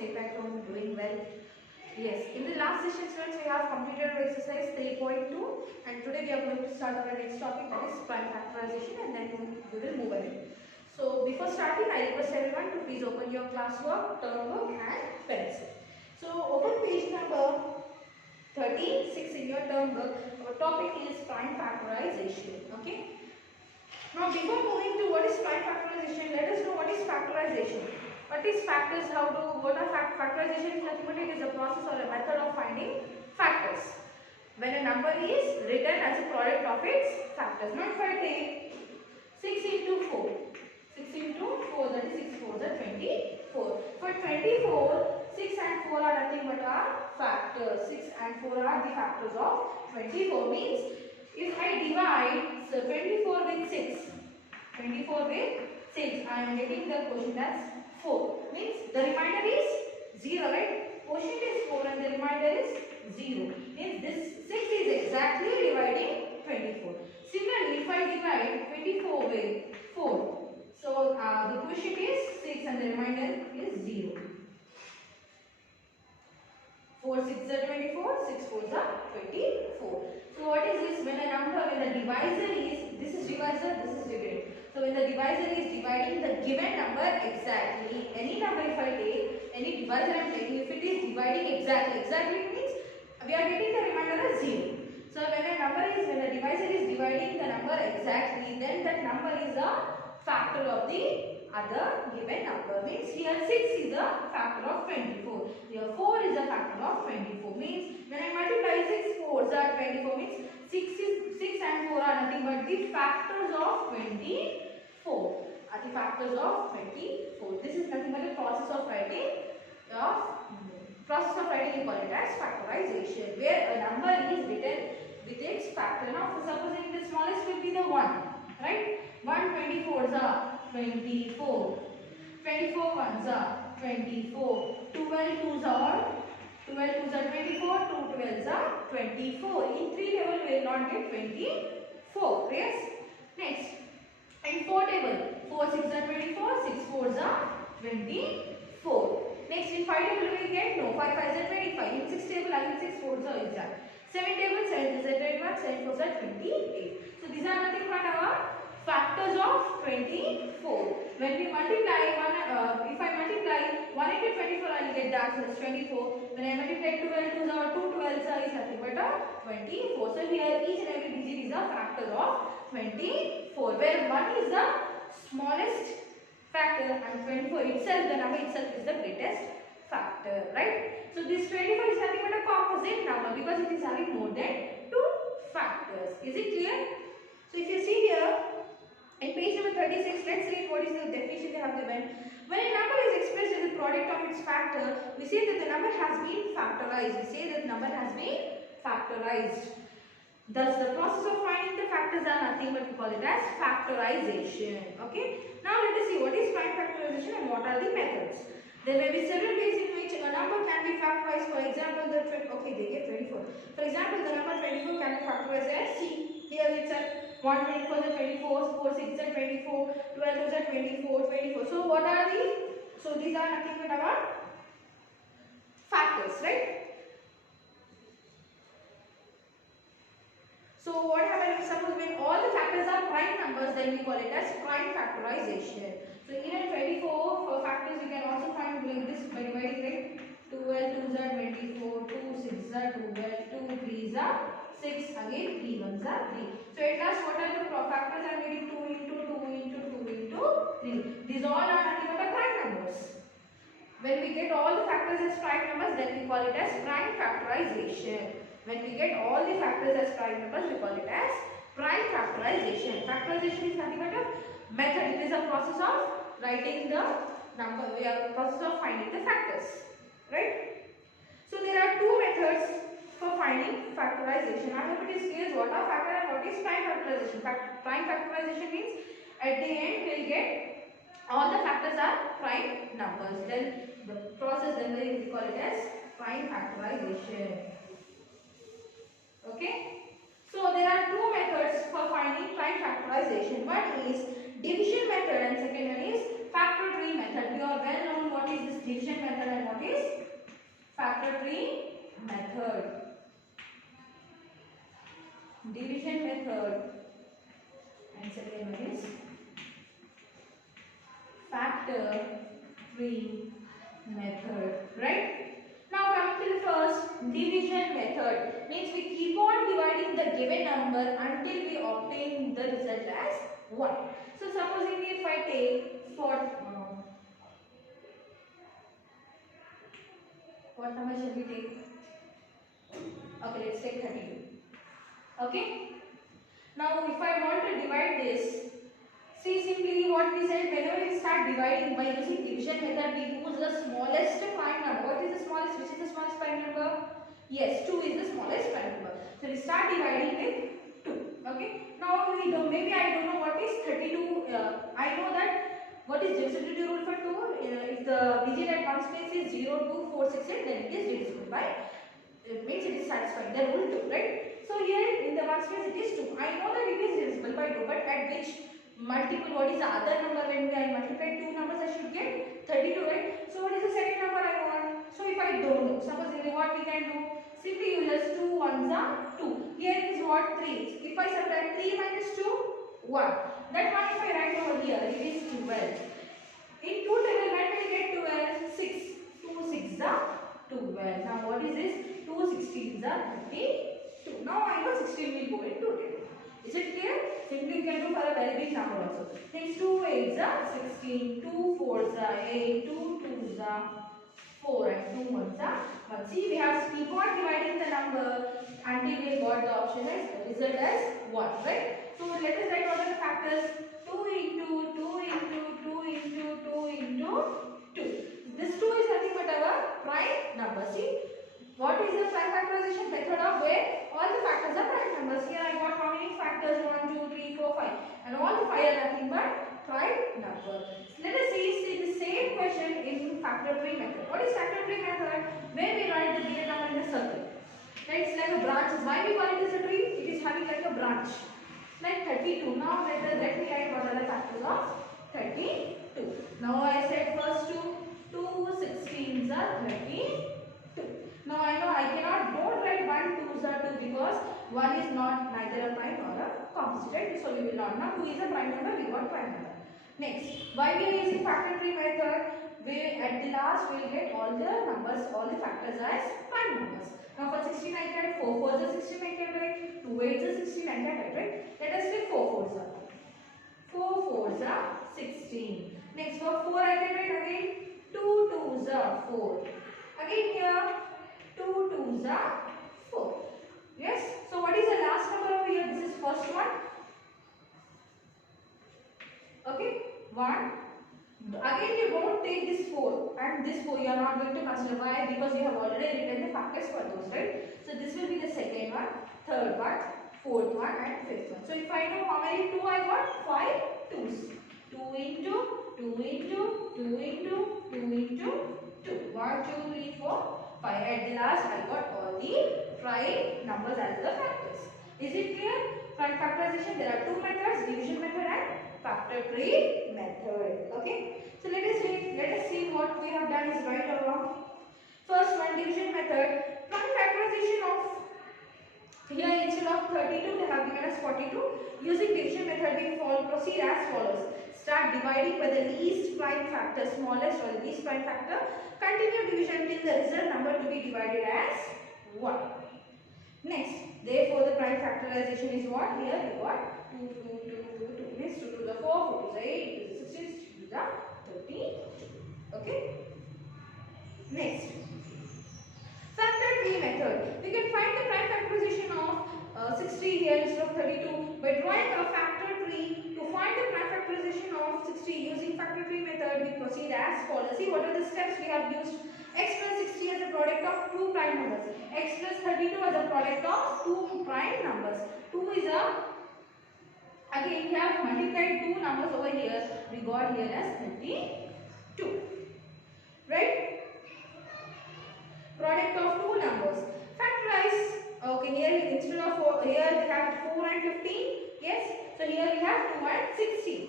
safe at home, doing well. Yes, in the last session students we have completed our exercise 3.2 and today we are going to start our next topic, that is prime factorization, and then we will move ahead. So before starting I request everyone to please open your classwork, term book and pencil. So open page number 36 in your term book. Our topic is prime factorization. Okay. Now before moving to what is prime factorization, let us know what is factorization. What is factors? What are factorization is nothing but it is a process or a method of finding factors. When a number is written as a product of its factors. Now if I take 6 into 4. 6 into 4, that is 6 4s are 24. For 24, 6 and 4 are nothing but our factors. 6 and 4 are the factors of 24. Means if I divide 24 with 6, 24 with 6, I am getting the quotient as 4. Means the remainder is 0, right? Quotient is 4 and the remainder is 0. Means this 6 is exactly dividing 24. Similarly, if I divide 24 with 4, so the quotient is 6 and the remainder is 0. 4 6 are 24, 6 4s are 24. So what is this? When a number, when the divisor is, this is divisor, this is dividend. So when the divisor is dividing the given number exactly, any number if I take, any divisor I am taking, if it is dividing exactly means we are getting the remainder as 0. So when the divisor is dividing the number exactly, then that number is a factor of the other given number. Means here 6 is a factor of 24. Here 4 is a factor of 24. Means when I multiply 6 4s are 24. Means 6 and 4 are nothing but the factors of 24. Are the factors of 24. This is nothing but the process of writing you call it as factorization, where a number is written with its factor. Now supposing the smallest will be the 1, right? 1 24s are 24, 24 1s are 24, 12 2s are 24, 2 12s are 24. In 3 table we will not get 24. Yes. Next, in 4 table 4 6 are 24, 6 4s are 24. Next, in 5 table we get 5 5s are 25. In 6 table again 6 4s are is that. 7 table 7 is 21, 7 4s are 28. So these are nothing but our factors of 24. When we multiply if I multiply 1 into 24, I will get the answer as 24. When I multiply 12 2s or 2 12s is nothing but a 24. So here each and every digit is a factor of 24, where 1 is the smallest factor and 24 itself, the number itself is the greatest factor, right? So this 24 is nothing but a composite number because it is having more than 2 factors. Is it clear? So if you see here in page number 36, let's read what is the definition they have given. When a number is expressed as a product of its factor, we say that the number has been factorized. Thus, the process of finding the factors are nothing but we call it as factorization. Okay. Now let us see what is prime factorization and what are the methods. There may be several ways in which a number can be factorized. For example, they gave 24. For example, the number 24 can be factorized as C. Here it's at 1 24 is 24, 4 6 is 24, 12 is 24, 24. So what are these are nothing but our factors, right? So what happens, suppose when all the factors are prime numbers, then we call it as prime factorization. So even 24 for factors you can also find like this by dividing, right? 12 2s are 24, 2 6s are 12, 2 3s are 6, again 3 1s are 3. So at last what are the factors? I am getting 2 into 2 into 2 into 3. These all are nothing but prime numbers. When we get all the factors as prime numbers, then we call it as prime factorization. When we get all the factors as prime numbers, we call it as prime factorization. Factorization is nothing but a method. It is a process of writing the number. We are a process of finding the factors, right? So there are two methods for finding factorization. I hope it is clear what are factor and what is prime factorization. Prime factorization means at the end we will get all the factors are prime numbers. Then the process, then we call it as prime factorization. Okay. So there are two methods for finding prime factorization. One is division method and second one is factor tree method. We are well known what is is this division method and what is factor tree method. Division method and second one is factor tree method, right? Now coming to the first, division method means we keep on dividing the given number until we obtain the result as 1. So supposing if I take what number shall we take? Okay, let's take 32. Okay. Now if I want to divide this, see simply what we said, whenever we start dividing by using division method, we use the smallest prime number. What is the smallest? Which is the smallest prime number? Yes, 2 is the smallest prime number. So we start dividing with 2. Okay. Now we don't, maybe I don't know what is 32. I know that what is divisibility rule for 2. If the digit at one's place is 0, 2, 4, 6, 8, then it is divisible by. It means it is satisfying the rule 2, right? So here in the ones place it is 2. I know that it is divisible by 2, but at which multiple, what is the other number when I multiply two numbers I should get 32, right? So what is the second number I want? So if I don't know, supposedly what we can do? Simply use just 2 ones are 2. Here is what 3 is. If I subtract 3 minus 2, 1. That one if I write over here, it is 12. In 2 table, when will get 12? 6. 2 6 are 12. Now what is this? 2 16s are 32. Now I know 16 will go in 2 table. Is it clear? Simply you can do for a very big number also. Next 2 8s are 16, 2 4s are 8, 2 2s are 4 and 2 1s are 1. See, we have to keep on dividing the number until we got the option as result as 1, right? So let us write what are the factors. 2 into 2 into 2 into 2 into 2. This 2 is nothing but our prime number. See, what is the prime factorization method of where all the factors are prime numbers? Here I got how many factors? 1, 2, 3, 4, 5. And all the 5 are nothing but prime numbers. Let us see the same question in factor tree method. What is factor tree method? Where we write the given number in a circle. Right? It's like a branch. Why we call it as a tree? It is having like a branch. Like 32. Now let me write what are the factors of 32. Now I said first 2 16s are 32. Now I know I cannot, don't write 1 2s are 2 because 1 is not neither a prime nor a composite, right? So we will not. Now 2 is a prime number, we got prime number. Next, why we are using factor tree method? We at the last we will get all the numbers, all the factors as prime numbers. Now for 16 I can 4 4s are 16 I can write, 2 8s are 16 I can write, right? Let us take 4 4s are 4 4s are 16. Next for 4 I can write again 2 2s are 4. Again here 2 2s are 4. Yes. So what is the last number over here? This is first one. Okay. 1. Again you don't take this 4 and this 4 you are not going to consider. Why? Because you have already written the factors for those, right? So this will be the second one, third one, fourth one and fifth one. So if I know how many 2 I got? 5 2s. 2 into 2 into 2 into 2 into 2. 1 2 3 4 5. At the last I got all the prime numbers as the factors. Is it clear? For factorization there are two methods, division method and factor tree method. Okay. So let us see what we have done is right or wrong. First one, division method. Prime factorization of, here instead of 32 they have given us 42. Using division method we proceed as follows. Start dividing by the least prime factor, smallest or the least prime factor. Continue division till the result number to be divided as 1. Next, therefore the prime factorization is what? Here we got 2 2 2 2 means 2 to the 4, 4 to the 8, 2 to the 16, 6 to the 13. Okay. Next, factor tree method. We can find the prime factorization of 60 here instead of 32 by drawing a factor tree. To find the prime factorization of 60 using factor tree method, we proceed as follows. See what are the steps we have used. X plus 60 as a product of two prime numbers. X plus 32 as a product of two prime numbers. 2 is a, again we have multiplied two numbers over here. We got here as 32. Right? Product of two numbers. Factorize. Okay, here instead of 4, here we have 4 and 15. Yes. So here we have 2 and 16.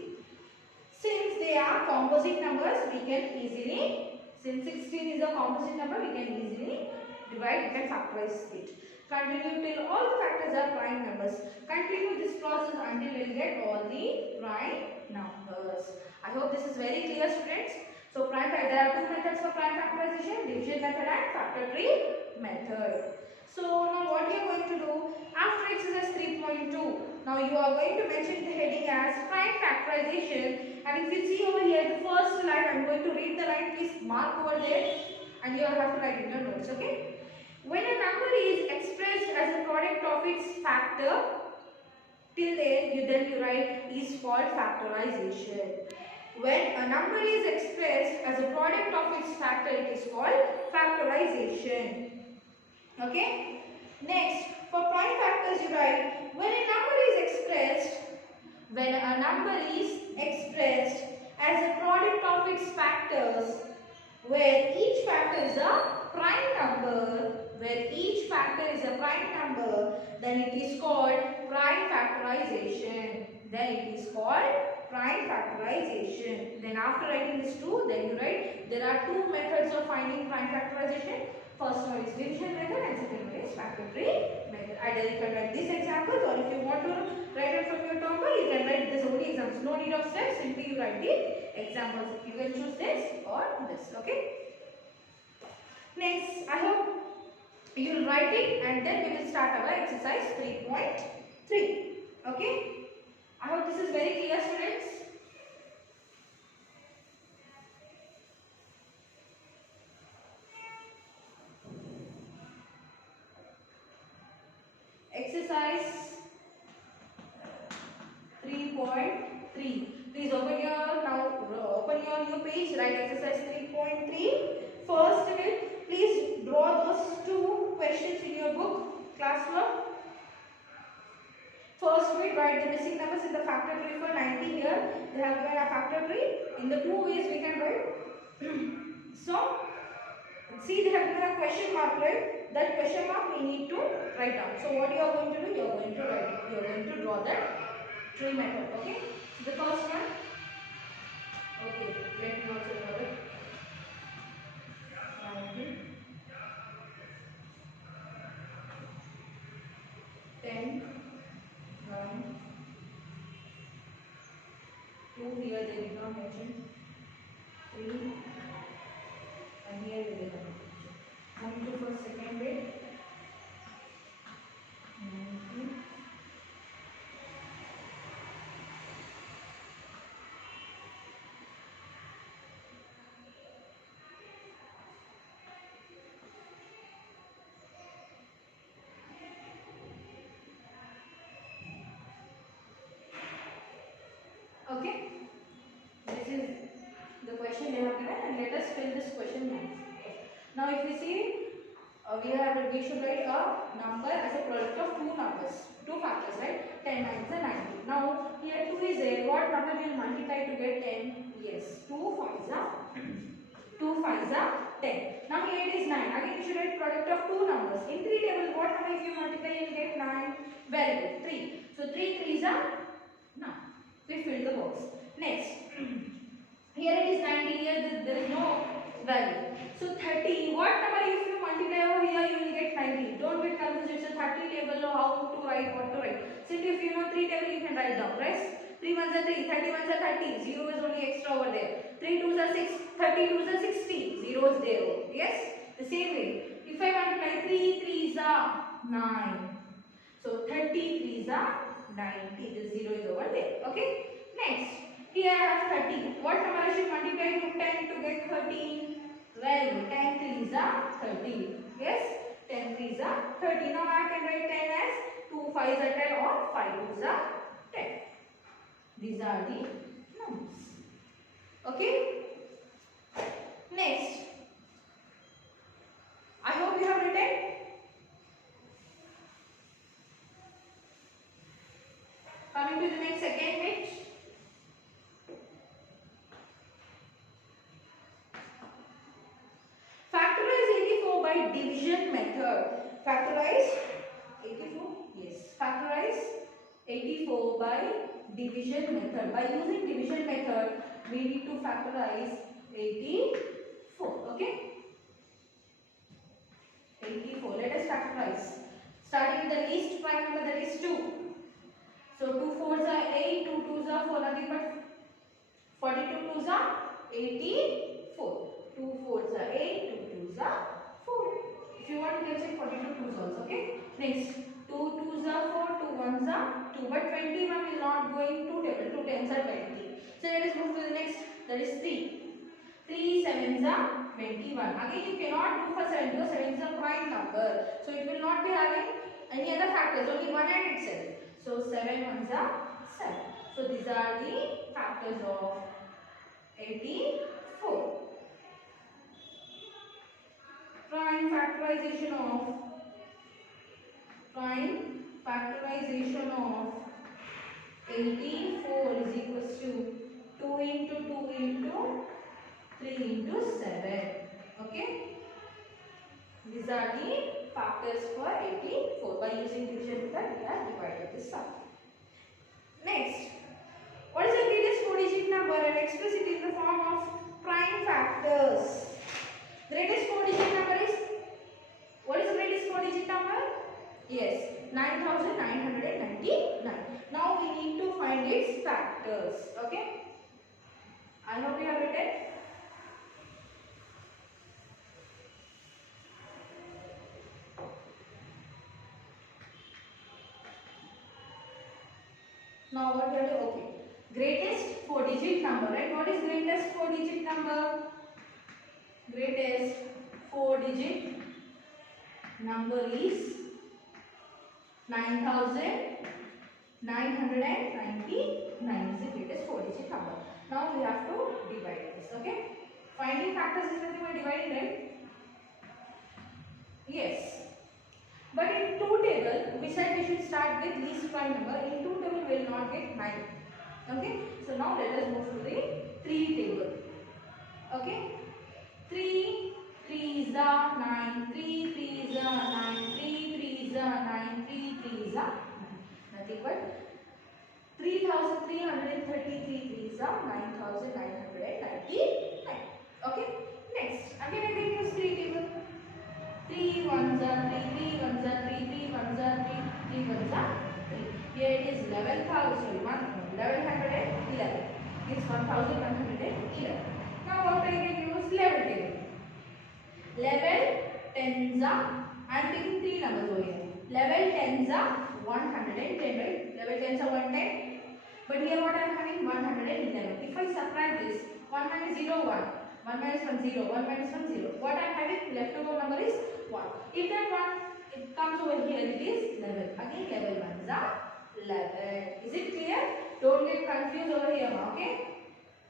Since they are composite numbers, we can easily Since 16 is a composite number, we can easily divide, we can factorize it. Continue till all the factors are prime numbers. Continue this process until we get all the prime numbers. I hope this is very clear, students. So there are two methods for prime factorization, division method and factor tree method. So now what you are going to do after exercise 3.2, now you are going to mention the heading as prime factorization, and if you see over here the first line, I am going to read the line, please mark over there and you have to write in your notes, okay? When a number is expressed as a product of its factor, till then you write is called factorization. When a number is expressed as a product of its factor, it is called factorization. Okay? Next, for prime factors you write when a number is expressed as a product of its factors, where each factor is a prime number, then it is called prime factorization. Then after writing this two, then you write there are two methods of finding prime factorization. First one is division method and second one is factor tree method. Either you can write these examples, or if you want to write it from your table, you can write this only examples. No need of steps, simply you write the examples. You can choose this or this. Okay. Next, I hope you will write it and then we will start our exercise 3.3. Okay. I hope this is very clear, students. Exercise 3.3. Please open your new page. Write exercise 3.3. First, please draw those two questions in your book, classwork. First, we write the missing numbers in the factor tree for 90 here. They have given a factor tree. In the two ways we can write. So, see, they have given a question mark, right? That question mark we need to write down. So what you are going to do? You are going to write it. You are going to draw that tree method. Okay. So the first one. Okay. Let me also draw it. 10, 1, 2. Here they did not mention. 3, and here they did not mention. Coming to first second bit. 90. Okay. This is the question they have given, and let us fill this question blank. Now if we see, we should write a number as a product of two factors, right? 10 times the 90. Now here 2 is there. What number will multiply to get 10? Yes, 2 5s are 10. Now here it is 9. Again we should write product of two numbers. In 3 table, what number if you multiply you will get 9? Very good, 3. So 3 3s are 9. We fill the box. Next, here it is 90. Here there is no value. So 30. What number if you multiply over here you will get 90. Don't get confused. It's a 30 table. How to write? What to write? Simply if you know 3 table you can write down. Press 3 1s are 3. 30 1s are 30. 0 is only extra over there. 3 2s are 6. 30 2s are 60. 0 is there. Yes. The same way. If I multiply 3 3s are 9. So 30 3s are 90. The 0 is over there. Okay. Next, here I have 30. What number I should multiply to 10 to get 13? Well, 10 3s are 30. Yes, 10 3s are 30. Now I can write 10 as 2 5s are 10 or 5 2s are 10. These are the numbers. Okay. Next, I hope you have written. Coming to the next second bit. Factorize 84 by division method. Factorize 84? Yes. Factorize 84 by division method. By using division method, we need to factorize 84. Okay, 84. Let us factorize. Starting with the least prime number, that is 2. So 2 fours are 8, 2 twos are 4, nothing but 42 twos are 84. 2 fours are 8, 2 twos are 4. If you want, you can say 42 twos also. Okay. Next, 2 twos are 4, 2 ones are 2. But 21 will not go in 2 table. 2 tens are 20. So let us move to the next. That is 3. 3 sevens are 21. Again, you cannot do for 7 because 7 is a prime number. So it will not be having any other factors, only one and itself. So 7 ones are 7. So these are the factors of 84. Prime factorization of 84 is equals to 2 into 2 into 3 into 7. Okay. These are the factors for 84. By using division method, we have divided this up. Next, what is the greatest 4-digit number and express it in the form of prime factors? Greatest 4-digit number is, what is the greatest 4-digit number? Yes, 9999. Now we need to find its factors. Okay. I hope you have written. Now what we have to, okay. Greatest 4-digit number, right? What is greatest 4-digit number? Greatest 4-digit number is 9999 is the greatest 4-digit number. Now we have to divide this. Okay. Finding factors is nothing but dividing, right? Yes. But in 2 table, we said we should start with least prime number. In 2 table, we will not get 9. Okay. So now let us move to the 3 table. Okay. 3 3s are 9, 3 3s are 9, 3 3s are 9, 3 3s are 9. Nothing but 3,333 3s are 9,999. Okay. Next, again use 3 table. 3 ones are 3, 3 ones are 3, 3 ones are 3, 3 ones are 3. Here it is 11,111. It's 1,111. Now what I can use? Level table. Level tens are, I am taking 3 numbers over here. Level tens are 110, right? Level tens are 110. But here what I am having? 111. If I subtract this, 1 minus 0, 1. 1 minus 1, 0. 1 minus 1, 0. What I am having? Leftover number is 1. If that 1 it comes over here, it is 11. Again, level ones are 11. Is it clear? Don't get confused over here, okay?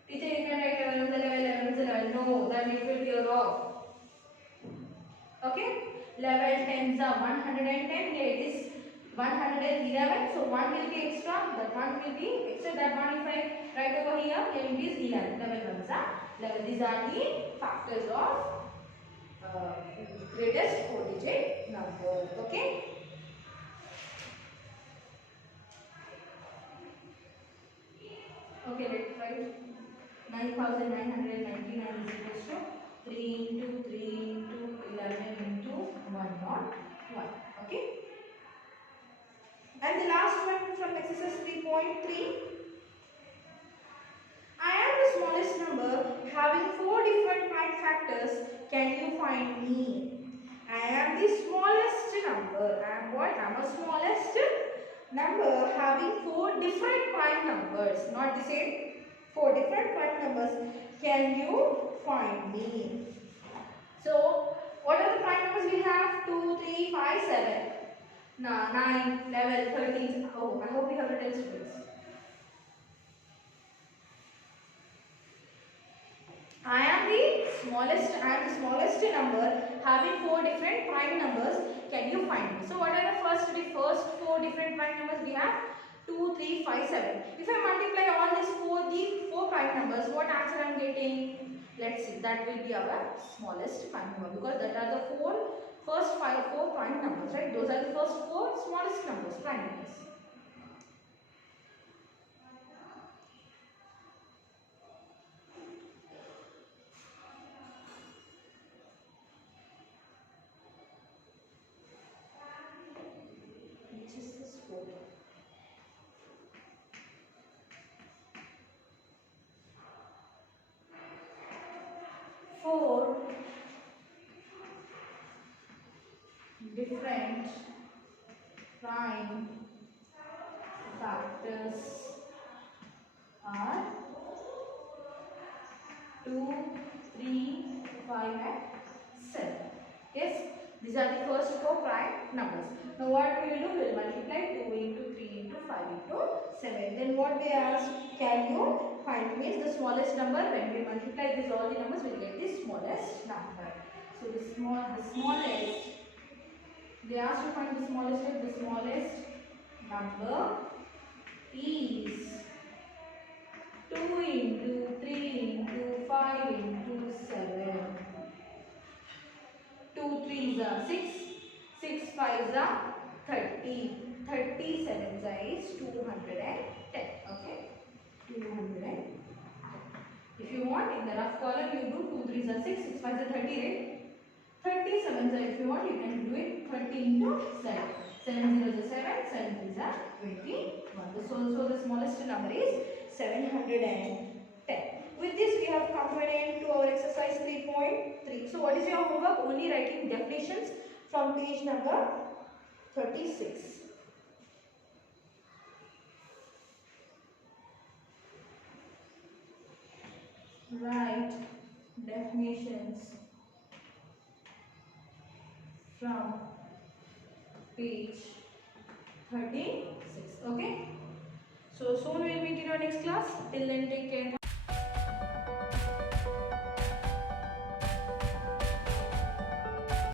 Teacher, you can write 11 is 11, 11 is 11. No, that it will be wrong. Okay? Level tens are 110. Here it is 111. So 1 will be extra. That 1 will be extra. That 1 if I write over here, then it is 11. Level ones are 11. These are the factors of greatest 4-digit number. Okay. Okay, let's write 9,999 is equals to 3 into 3 into 11 into 101. Okay. And the last one from exercise 3.3. I am the smallest number having 4 different prime factors. Can you find me? I am the smallest number. I am what? I am a smallest number having 4 different prime numbers. Not the same. 4 different prime numbers. Can you find me? So, what are the prime numbers we have? 2, 3, 5, 7. Now, 9, 11, 13. Oh, I hope you have written students. I am the smallest number having 4 different prime numbers. Can you find me? So what are the first 4 different prime numbers we have? 2, 3, 5, 7. If I multiply all these 4 prime numbers, what answer I am getting? Let's see. That will be our smallest prime number because that are the 4 prime numbers, right? Those are the first 4 smallest numbers, prime numbers. factors are 2, 3, 5 and 7. Yes, these are the first 4 prime numbers. Now what we will do? We will multiply 2 into 3 into 5 into 7. Then what they ask, can you find, means the smallest number. When we multiply this all the numbers, we will get the smallest number. So the smallest, they ask to find the smallest number is 2 into 3 into 5 into 7. 2 3s are 6, 6 5s are 30, 30 7s is 210. Okay, 210. If you want, in the rough column you do 2 3s are 6, 6 5s are 30, right? 30 7s are, if you want, you can do it 30 into 7. 7 0s are 7, 7 3s are 21. So the smallest number is 710. With this we have come to an end to our exercise 3.3. So what is your homework? Only writing definitions from page number 36. Write definitions from page 36. Okay. So soon we will meet in our next class. Till then, take care.